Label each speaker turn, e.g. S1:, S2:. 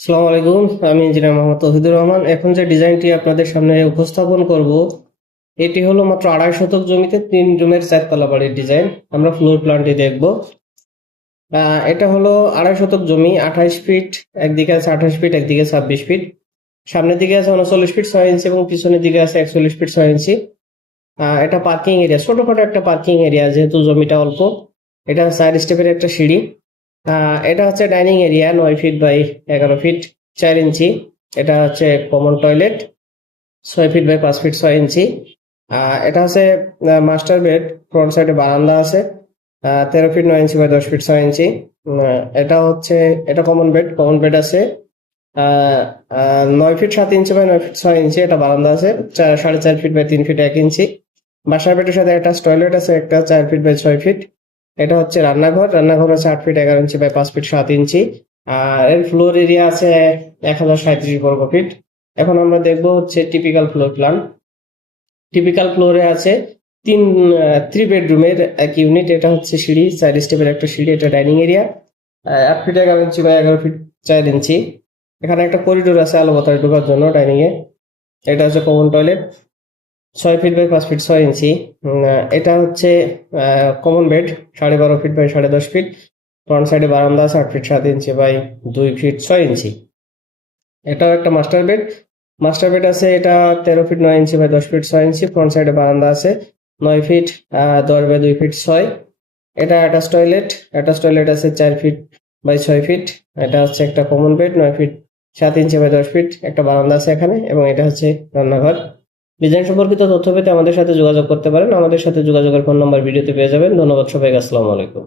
S1: আসসালামু আলাইকুম, আমি ইঞ্জিনিয়ার মোহাম্মদ তৌহিদুর রহমান। এখন যে ডিজাইনটি আপনাদের সামনে উপস্থাপন করব, এটি হলো মাত্র আড়াই শতক জমিতে তিন রুমের চারতলা বাড়ির ডিজাইন। আমরা ফ্লোর প্ল্যানটি দেখব। এটা হলো আড়াই শতক জমি, আঠাইশ ফিট, একদিকে আছে আঠাশ ফিট, একদিকে ছাব্বিশ ফিট। সামনের দিকে আছে উনচল্লিশ ফিট ছয় ইঞ্চি এবং পিছনের দিকে আছে একচল্লিশ ফিট ছয় ইঞ্চি। এটা পার্কিং এরিয়া, ছোটখাটো একটা পার্কিং এরিয়া, যেহেতু জমিটা অল্প। এটা চার স্টেপের একটা সিঁড়ি। এটা হচ্ছে ডাইনিং এরিয়া, নয় ফিট বাই এগারো ফিট, চার ইঞ্চি। এটা হচ্ছে কমন টয়লেট, ছয় ফিট বাই পাঁচ ফিট ছয় ইঞ্চি। এটা হচ্ছে মাস্টার বেড, ফ্রন্ট সাইডে বারান্দা আছে। তেরো ফিট নয় ইঞ্চি বাই দশ ফিট ছয় ইঞ্চি। এটা হচ্ছে, এটা কমন বেড কমন বেড আছে। নয় ফিট সাত ইঞ্চি বাই নয় ফিট ছয় ইঞ্চি, এটা বারান্দা আছে। সাড়ে চার ফিট বাই তিন ফিট এক ইঞ্চি। বাসার বেডের সাথে একটা টয়লেট আছে, একটা চার ফিট বাই ছয় ফিট। এটা হচ্ছে রান্নাঘর। রান্নাঘর আছে আট ফিট এগারো ইঞ্চি বাই পাঁচ ফিট সাত ইঞ্চি। আর এর ফ্লোর এরিয়া আছে এক হাজার সাঁত্রিশ বর্গ ফিট। এখন আমরা দেখব হচ্ছে টিপিক্যাল ফ্লোর প্ল্যান টিপিক্যাল ফ্লোরে আছে তিন থ্রি বেডরুমের এক ইউনিট এটা হচ্ছে সিঁড়ি, চার স্টেপের একটা সিঁড়ি, এটা ডাইনিং এরিয়া আট ফিট এগারো ইঞ্চি বা এগারো ফিট চার ইঞ্চি। এখানে একটা করিডোর আছে আলো বাতাস ঢোকার জন্য ডাইনিং এ এটা হচ্ছে কমন টয়লেট ছয় ফিট বাই পাঁচ ফিট ছয় ইঞ্চি। এটা হচ্ছে কমন বেড সাড়ে বারো ফিট বাই সাড়ে দশ ফিট ফ্রন্ট সাইডে বারান্দা আছে, আট ফিট সাত ইঞ্চি বাই দুই ফিট ছয় ইঞ্চি। এটাও একটা মাস্টার বেড মাস্টার বেড আছে এটা তেরো ফিট নয় ইঞ্চি বাই দশ ফিট ছয় ইঞ্চি। ফ্রন্ট সাইডে বারান্দা আছে, নয় ফিট দশ বাই দুই ফিট ছয়। এটা অ্যাটাচ টয়লেট অ্যাটাচ টয়লেট আছে চার ফিট বাই ছয় ফিট এটা হচ্ছে একটা কমন বেড নয় ফিট সাত ইঞ্চি বাই দশ ফিট একটা বারান্দা আছে এখানে এবং এটা হচ্ছে রান্নাঘর। ডিজাইন সম্পর্কিত তথ্য পেতে আমাদের সাথে যোগাযোগ করতে পারেন। আমাদের সাথে যোগাযোগের ফোন নাম্বার ভিডিওতে পেয়ে যাবেন। ধন্যবাদ সবাইকে। আসসালামু আলাইকুম।